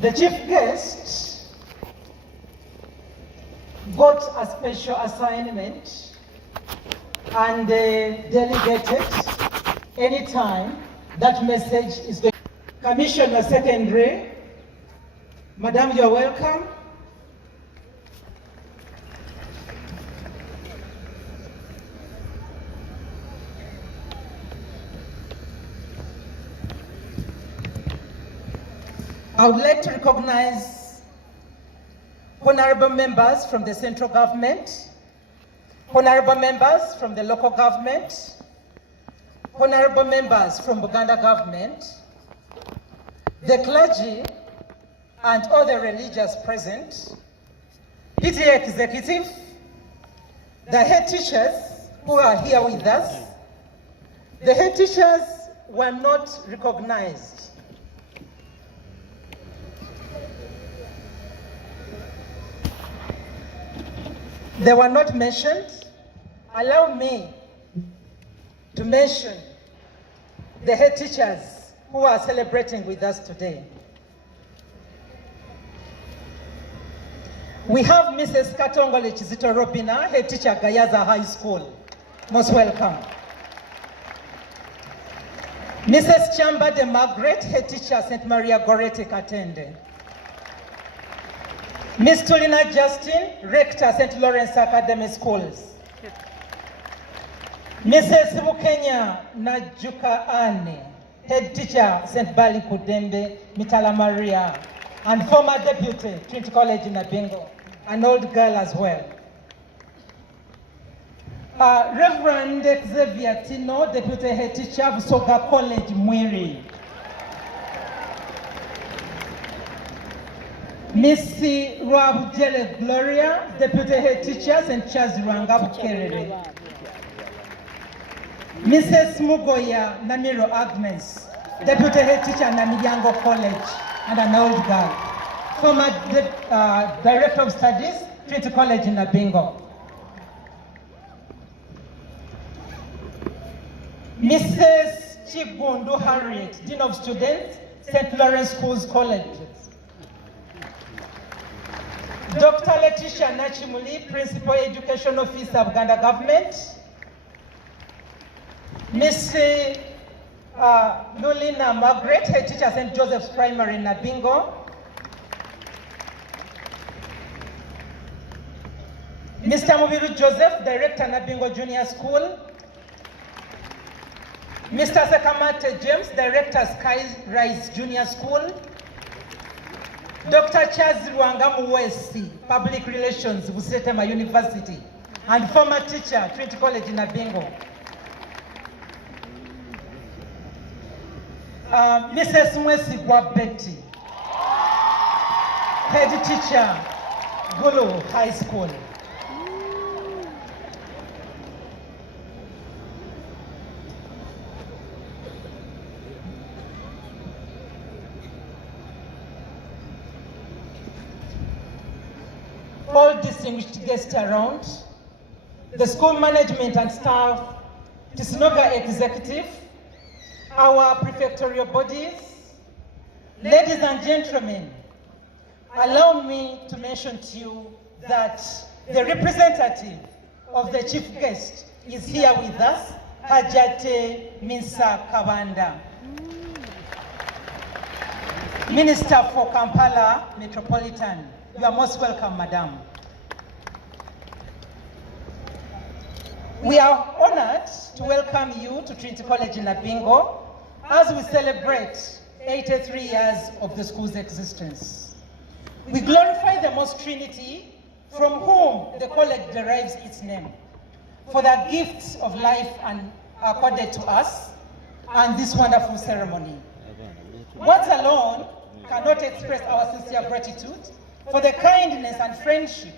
The chief guest got a special assignment and delegated anytime that message is going. Commissioner Secondary, Madam, you're welcome. I would like to recognize honorable members from the central government, honorable members from the local government, honorable members from Buganda government, the clergy and all the religious present, PTA executive, the head teachers who are here with us. The head teachers were not recognized. They were not mentioned. Allow me to mention the head teachers who are celebrating with us today. We have Mrs. Katongole Chizito Robina, head teacher at Gayaza High School. Most welcome. Mrs. Chamba de Margaret, head teacher, St. Maria Gorete Katende. Ms. Tulina Justin, rector, St. Lawrence Academy Schools. Mrs. Bukenya Najuka Anne, head teacher, St. Bali Kudembe, Mitala Maria, and former deputy, Trinity College in Nabbingo, an old girl as well. Reverend Xavier Tino, deputy head teacher, Busoga College, Mwiri. Missy Rwabujele Gloria, deputy head teacher, St. Charles Lwanga Bukerere. Mrs. Mugoya Namiro Agnes, deputy head teacher, Nabbingo College, and an old girl. Former director of studies, Trinity College in Nabbingo. Mrs. Chigundu Harriet, Dean of Students, St. Lawrence Schools College. Dr. Letitia Nachimuli, Principal Education Officer of Uganda Government. Miss Lulina Margaret, head teacher, St. Joseph's Primary in Nabbingo. Mr. Mubiru Joseph, Director, Nabbingo Junior School. Mr. Sekamate James, Director, Sky Rise Junior School. Dr. Charles Lwanga Muwesi, Public Relations, Busetema University, and former teacher, Trinity College in Nabbingo. Mrs. Mwesi Gwabeti, head teacher, Gulu High School. All distinguished guests around, the school management and staff, Tisnoga executive, our prefectorial bodies, ladies and gentlemen, allow me to mention to you that the representative of the chief guest is here with us, Hajate Minsa Kabanda, Minister for Kampala Metropolitan. You are most welcome, Madam. We are honored to welcome you to Trinity College in Nabbingo as we celebrate 83 years of the school's existence. We glorify the Most Trinity, from whom the college derives its name, for the gifts of life and accorded to us and this wonderful ceremony. Words alone cannot express our sincere gratitude for the kindness and friendship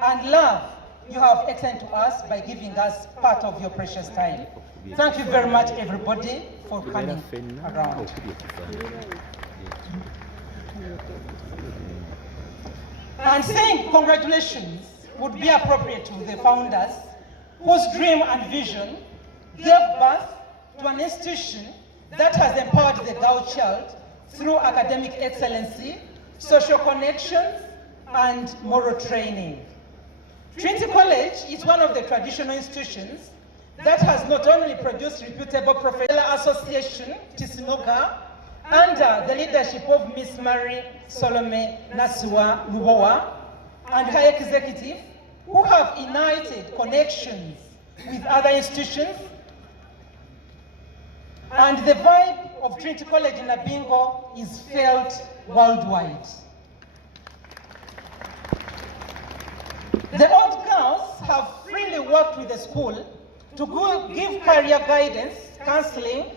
and love you have extended to us by giving us part of your precious time. Thank you very much, everybody, for coming around. And saying congratulations would be appropriate to the founders whose dream and vision gave birth to an institution that has empowered the girl child through academic excellency social connections, and moral training. Trinity College is one of the traditional institutions that has not only produced reputable professional association, Tisinoga, under the leadership of Miss Mary Salome Nasua Lubowa and her executive, who have united connections with other institutions, and the vibe of Trinity College in Nabbingo is felt worldwide. The old girls have freely worked with the school to give career guidance, counseling,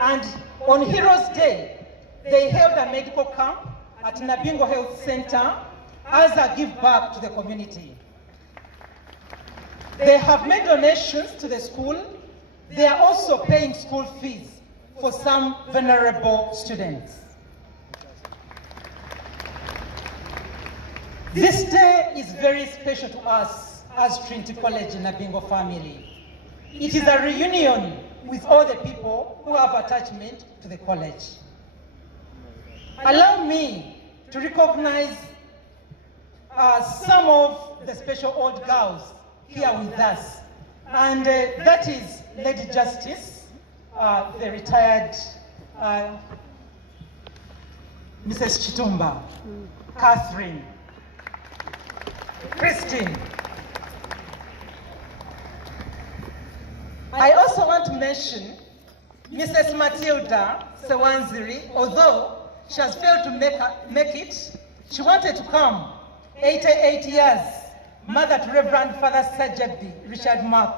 and on Heroes Day, they held a medical camp at Nabbingo Health Center as a give back to the community. They have made donations to the school. They are also paying school fees for some vulnerable students. This day is very special to us as Trinity College in Nabbingo family. It is a reunion with all the people who have attachment to the college. Allow me to recognize some of the special old girls here with us. And that is Lady Justice, the retired Mrs. Chitumba, Catherine, Christine. I also want to mention Mrs. Matilda Sewanziri. Although she has failed to make it, she wanted to come. 88 years, mother to Reverend Father Sajadi Richard Mark.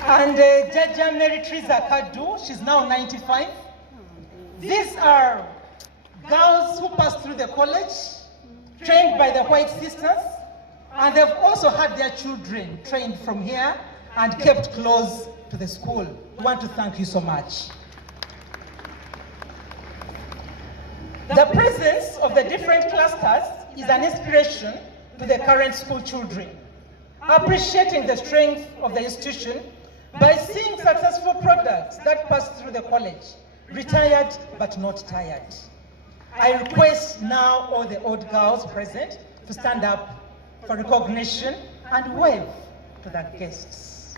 And Jaja Mary Triza Kadu, she's now 95. These are girls who passed through the college, trained by the White Sisters, and they've also had their children trained from here and kept close to the school. We want to thank you so much. The presence of the different clusters is an inspiration to the current school children, appreciating the strength of the institution by seeing successful products that pass through the college, retired but not tired. I request now all the old girls present to stand up for recognition and wave to the guests.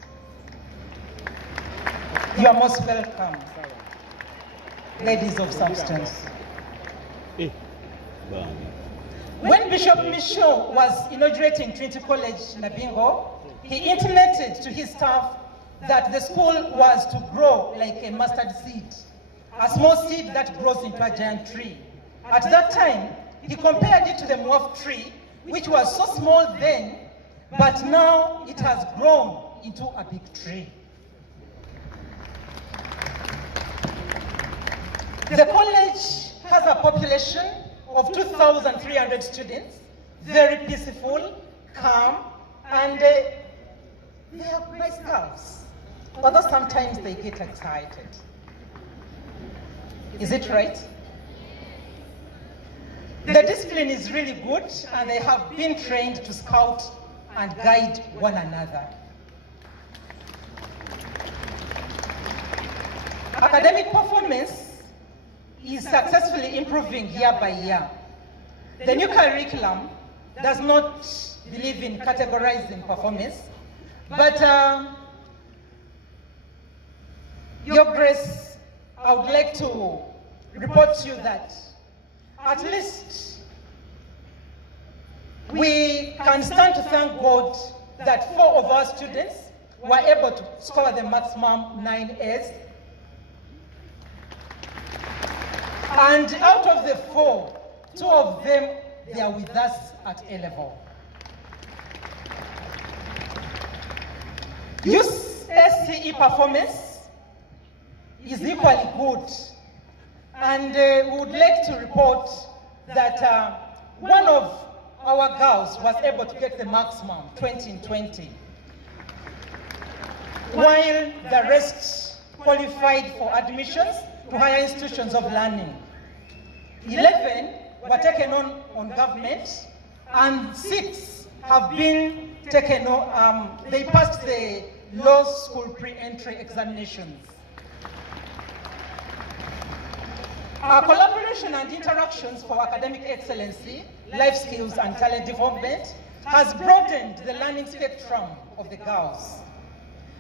You are most welcome, ladies of substance. When Bishop Michaud was inaugurating Trinity College Nabbingo, he intimated to his staff that the school was to grow like a mustard seed, a small seed that grows into a giant tree. At that time, he compared it to the dwarf tree, which was so small then, but now it has grown into a big tree. The college has a population of 2,300 students, very peaceful, calm, and they are nice girls, although sometimes they get excited. Is it right? The discipline is really good, and they have been trained to scout and guide one another. Academic performance is successfully improving year by year. The new curriculum does not believe in categorizing performance, but Your Grace, I would like to report to you that at least we can stand to thank God that 4 of our students were able to score the maximum 9 A's. And out of the 4, 2 of them, they are with us at A level. Youth SCE performance is equally good. And we would like to report that one of our girls was able to get the maximum, 20 in 20, while the rest qualified for admissions to higher institutions of learning. 11 were taken on government, and 6 have been taken on, they passed the law school pre-entry examinations. Our collaboration and interactions for academic excellency, life skills and talent development has broadened the learning spectrum of the girls.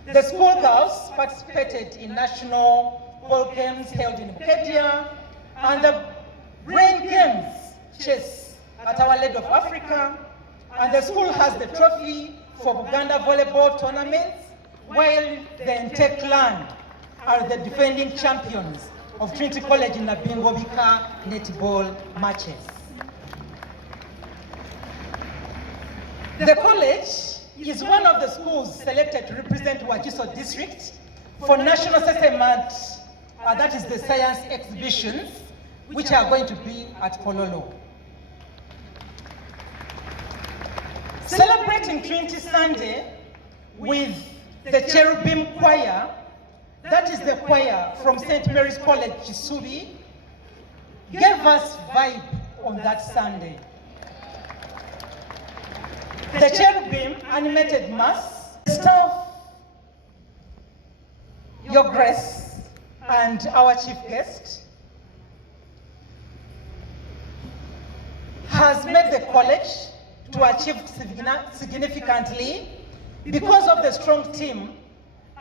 The school girls participated in national ball games held in Bukedia and the brain games, chess, at Our Lady of Africa, and the school has the trophy for Buganda volleyball tournaments, while the Ente clan are the defending champions of Trinity College in Nabbingo Bika netball matches. The college is one of the schools selected to represent Wakiso district for National Science Month, that is the science exhibitions, which are going to be at Pololo. Celebrating Trinity Sunday with the Cherubim Choir, that is the choir from St. Mary's College, Chisubi, gave us vibe on that Sunday. The Cherubim animated mass, staff, Your Grace, and our chief guest has made the college to achieve significantly because of the strong team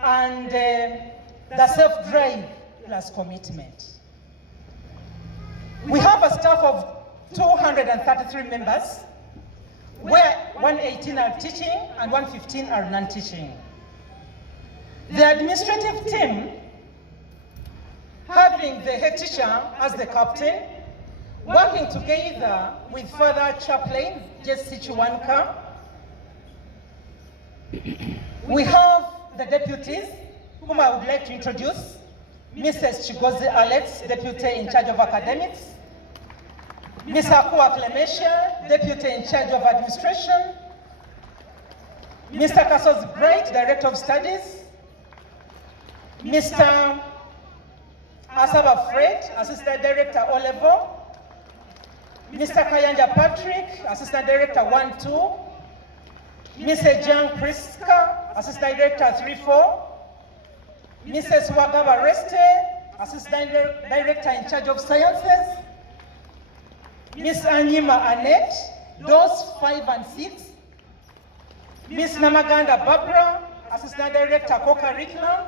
and the self-drive plus commitment. We have a staff of 233 members, where 118 are teaching and 115 are non-teaching. The administrative team, having the head teacher as the captain, working together with further chaplain, Jesse Chiwanka. We have the deputies, whom I would like to introduce. Mrs. Chigozi Alex, deputy in charge of academics. Ms. Akua Clemetia, deputy in charge of administration. Mr. Kasos Bright, director of studies. Mr. Asaba Fred, assistant director O-level. Mr. Kayanja Patrick, assistant director 1-2. Mrs. Jang Priska, assistant director 3-4. Mrs. Wagaba Reste, assistant director in charge of sciences. Ms. Anyima Annette, DOS 5 and 6. Ms. Namaganda Barbara, assistant director co-curriculum.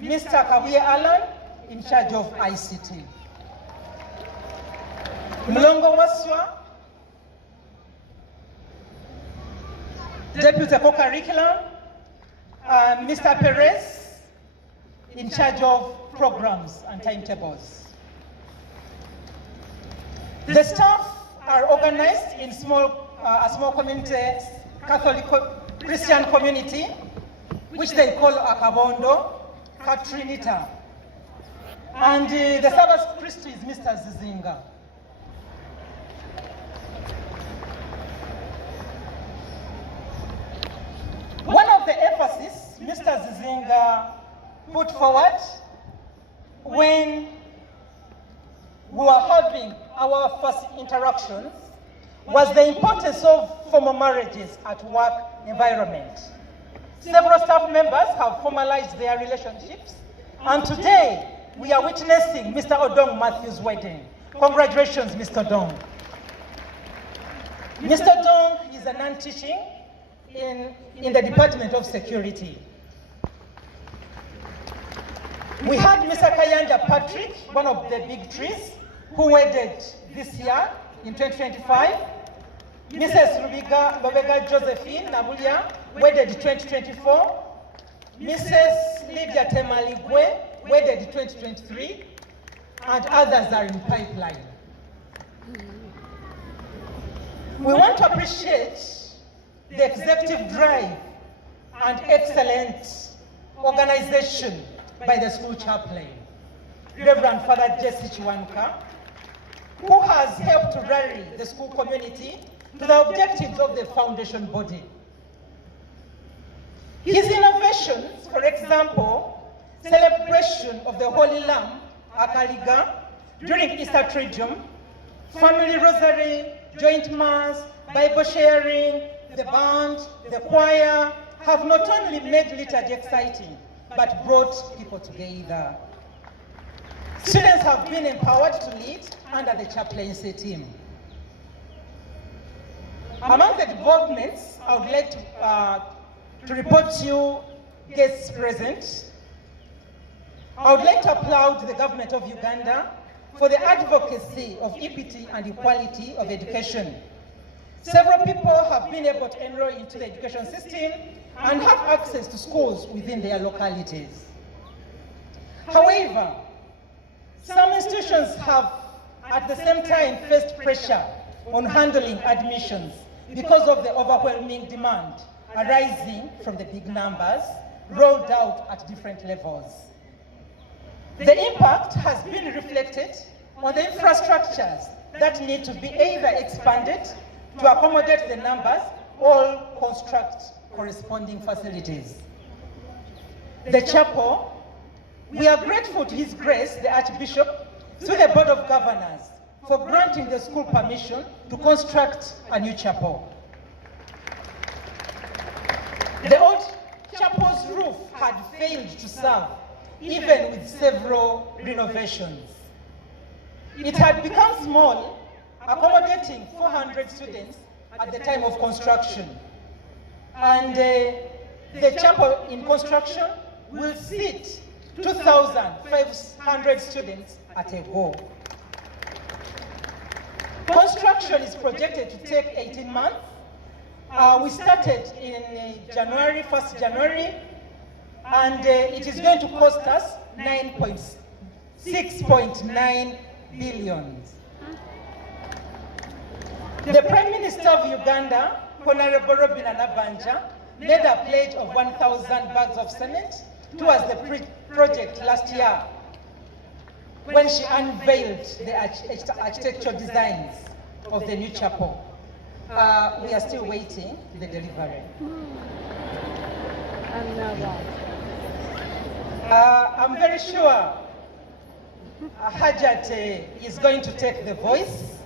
Mr. Kabuye Alan, in charge of ICT. Mlongo Waswa, deputy co-curriculum. Mr. Perez, in charge of programs and timetables. The staff are organized in a small community, Catholic Christian community, which they call Akabondo, Katrinita. And the service priest is Mr. Zizinga. One of the emphasis Mr. Zizinga put forward when we were having our first interactions was the importance of formal marriages at work environment. Several staff members have formalized their relationships, and today we are witnessing Mr. Odong Matthew's wedding. Congratulations, Mr. Dong. Mr. Dong is a non-teaching in the Department of Security. We had Mr. Kayanja Patrick, one of the big trees, who wedded this year in 2025. Mrs. Lobega Josephine Nabulia wedded 2024. Mrs. Lydia Temaligwe wedded 2023. And others are in pipeline. We want to appreciate the executive drive and excellent organization by the school chaplain, Reverend Father Jesse Chiwanka, who has helped to rally the school community to the objectives of the foundation body. His innovations, for example, celebration of the Holy Lamb, Akaliga, during Easter Triduum, family rosary, joint mass, Bible sharing, the band, the choir, have not only made liturgy exciting, but brought people together. Students have been empowered to lead under the chaplaincy team. Among the developments, I would like to report to you guests present. I would like to applaud the government of Uganda for the advocacy of equity and equality of education. Several people have been able to enroll into the education system and have access to schools within their localities. However, some institutions have at the same time faced pressure on handling admissions because of the overwhelming demand arising from the big numbers rolled out at different levels. The impact has been reflected on the infrastructures that need to be either expanded to accommodate the numbers or construct corresponding facilities. The chapel, we are grateful to His Grace, the Archbishop, through the Board of Governors, for granting the school permission to construct a new chapel. The old chapel's roof had failed to serve, even with several renovations. It had become small, accommodating 400 students at the time of construction. And the chapel in construction will seat 2,500 students at a go. Construction is projected to take 18 months. We started in January, 1st January, and it is going to cost us 6.9 billion. The Prime Minister of Uganda, Honorable Robina Nabbingo, made a pledge of 1,000 bags of cement towards the project last year when she unveiled the architectural designs of the new chapel. We are still waiting the delivery. I'm very sure Hajat is going to take the voice.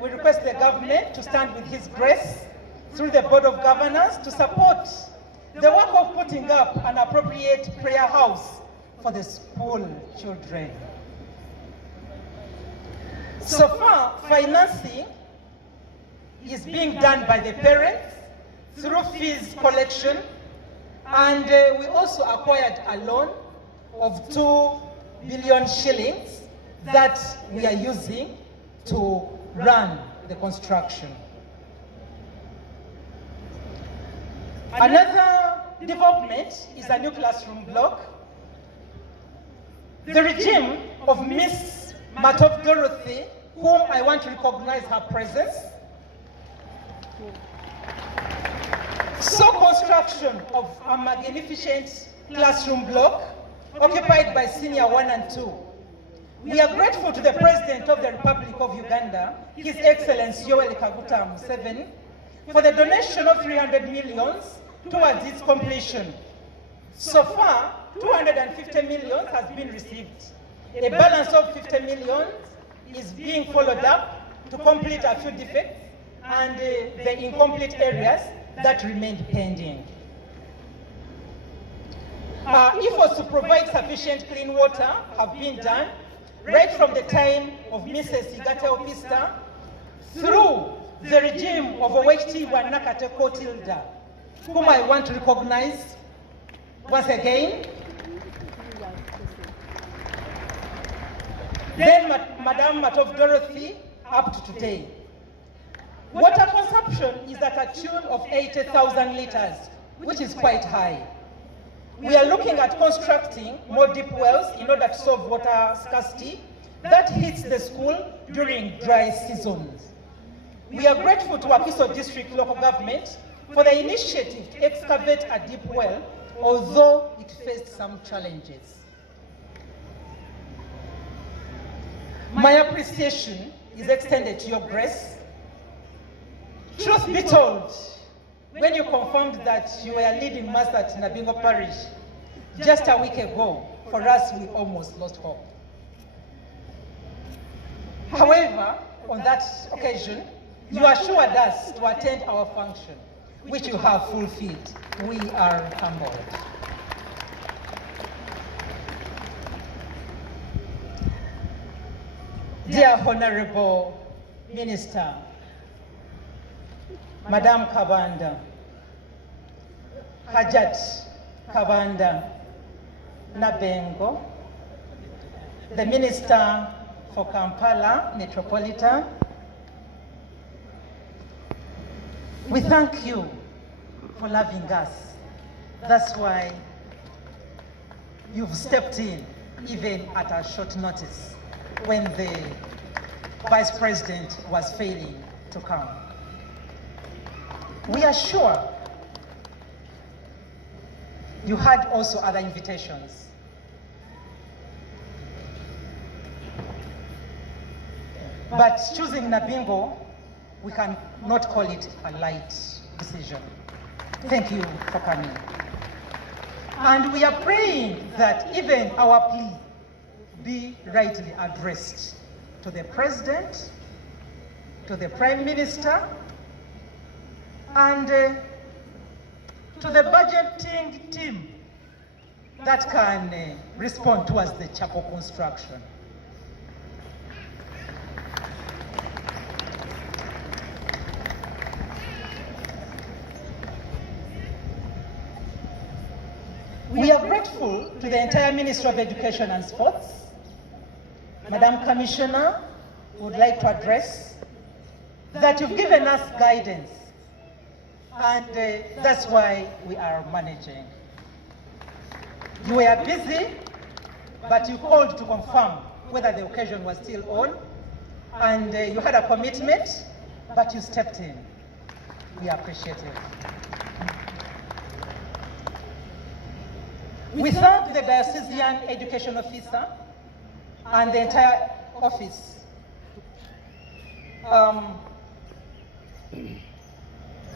We request the government to stand with His Grace through the Board of Governors to support the work of putting up an appropriate prayer house for the school children. So far, financing is being done by the parents through fees collection, and we also acquired a loan of 2 billion shillings that we are using to run the construction. Another development is a new classroom block. The regime of Miss Matov Dorothy, whom I want to recognize her presence, saw construction of a magnificent classroom block occupied by Senior 1 and 2. We are grateful to the President of the Republic of Uganda, His Excellency Yoweri Kaguta Museveni, for the donation of 300 million towards its completion. So far, 250 million has been received. A balance of 50 million is being followed up to complete a few defects and the incomplete areas that remained pending. Efforts to provide sufficient clean water have been done right from the time of Mrs. Igata Opista through the regime of Owekiti Wanakate Kotilda, whom I want to recognize once again. Then Madame Matov Dorothy up to today. Water consumption is at a tune of 80,000 liters, which is quite high. We are looking at constructing more deep wells in order to solve water scarcity that hits the school during dry seasons. We are grateful to Wakiso District Local Government for the initiative to excavate a deep well, although it faced some challenges. My appreciation is extended to Your Grace. Truth be told, when you confirmed that you were leading Mass at Nabbingo Parish just a week ago, for us, we almost lost hope. However, on that occasion, you assured us to attend our function. which you have fulfilled. We are humbled. Dear Honorable Minister, Madam Kabanda, Hajat Kabanda Nabbingo, the Minister for Kampala Metropolitan, we thank you for loving us. That's why you've stepped in even at a short notice when the Vice President was failing to come. We are sure you had also other invitations. But choosing Nabbingo, we can not call it a light decision. Thank you for coming. And we are praying that even our plea be rightly addressed to the President, to the Prime Minister, and to the budgeting team that can respond towards the chapel construction. We are grateful to the entire Ministry of Education and Sports. Madam Commissioner would like to address that you've given us guidance, and that's why we are managing. You were busy, but you called to confirm whether the occasion was still on, and you had a commitment, but you stepped in. We appreciate it. We thank the Diocesan Education Officer and the entire office.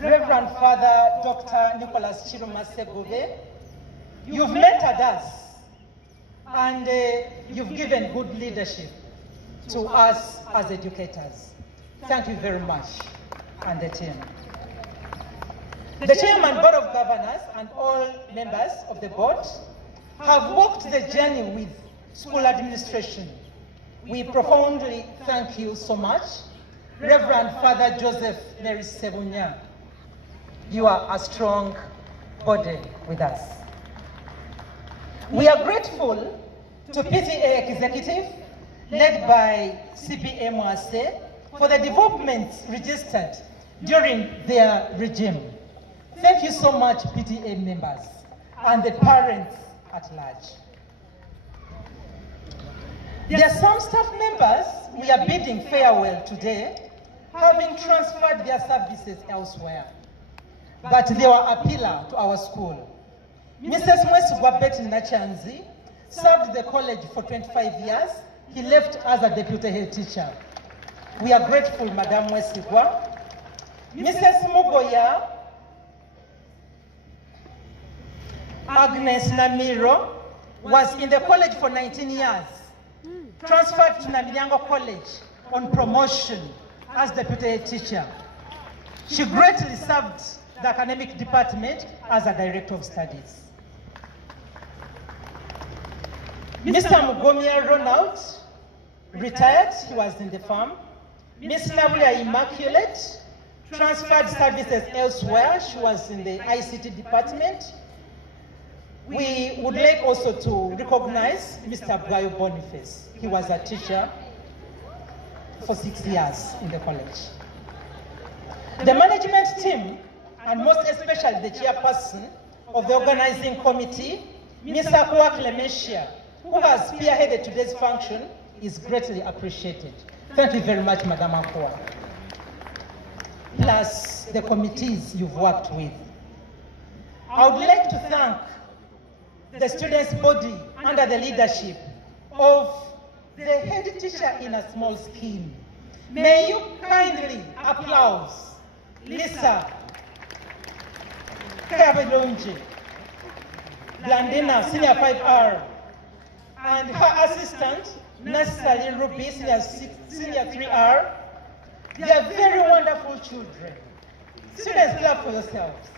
Reverend Father Dr. Nicholas Chiruma Segove, you've mentored us and you've given good leadership to us as educators. Thank you very much, and the team. The Chairman, Board of Governors, and all members of the board have walked the journey with school administration. We profoundly thank you so much. Reverend Father Joseph Mary Sebunya, you are a strong body with us. We are grateful to PTA Executive, led by CPA Mwase, for the developments registered during their regime. Thank you so much, PTA members and the parents at large. There are some staff members we are bidding farewell today, having transferred their services elsewhere. But they were a pillar to our school. Mrs. Mwesugwa Betty Nachanzi served the college for 25 years. He left as a deputy head teacher. We are grateful, Madam Mwesugwa. Mrs. Mugoya Agnes Namiro was in the college for 19 years, transferred to Nabbingo College on promotion as deputy head teacher. She greatly served the academic department as a director of studies. Mr. Mugomia Ronald retired, he was in the farm. Miss Nabulia Immaculate transferred services elsewhere, she was in the ICT department. We would like also to recognize Mr. Bwayo Boniface. He was a teacher for 6 years in the college. The management team, and most especially the chairperson of the organizing committee, Mr. Kwa Clementia, who has spearheaded today's function, is greatly appreciated. Thank you very much, Madam Akwa. Plus the committees you've worked with. I would like to thank the students' body under the leadership of the head teacher in a small scheme. May you kindly applaud Lisa Kabelonji, Blandina, Senior 5R, and her assistant, Nassozi Ruby, Senior 3R. They are very wonderful children. Students, clap for yourselves.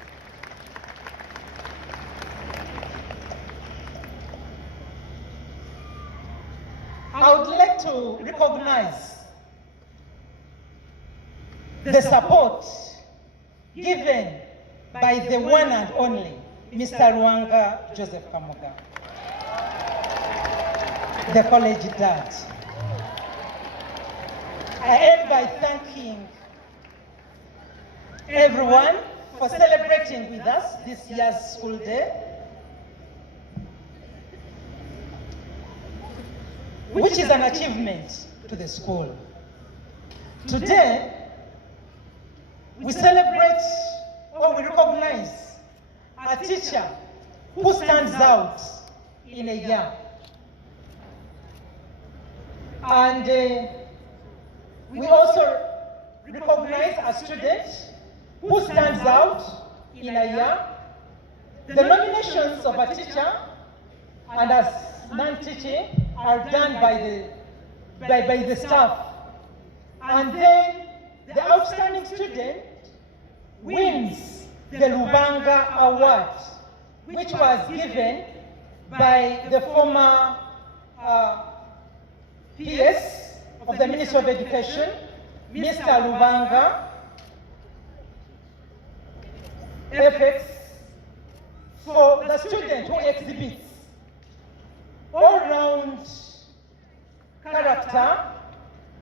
I would like to recognize the support given by the one and only Mr. Lwanga Joseph Kamuga, the college dad. I end by thanking everyone for celebrating with us this year's school day, which is an achievement to the school. Today, we celebrate or we recognize a teacher who stands out in a year. And we also recognize a student who stands out in a year. The nominations of a teacher and as non-teaching are done by the staff. And then the outstanding student wins the Lwanga Award, which was given by the former PS of the Ministry of Education, Mr. Lwanga, FX, for the student who exhibits all-round character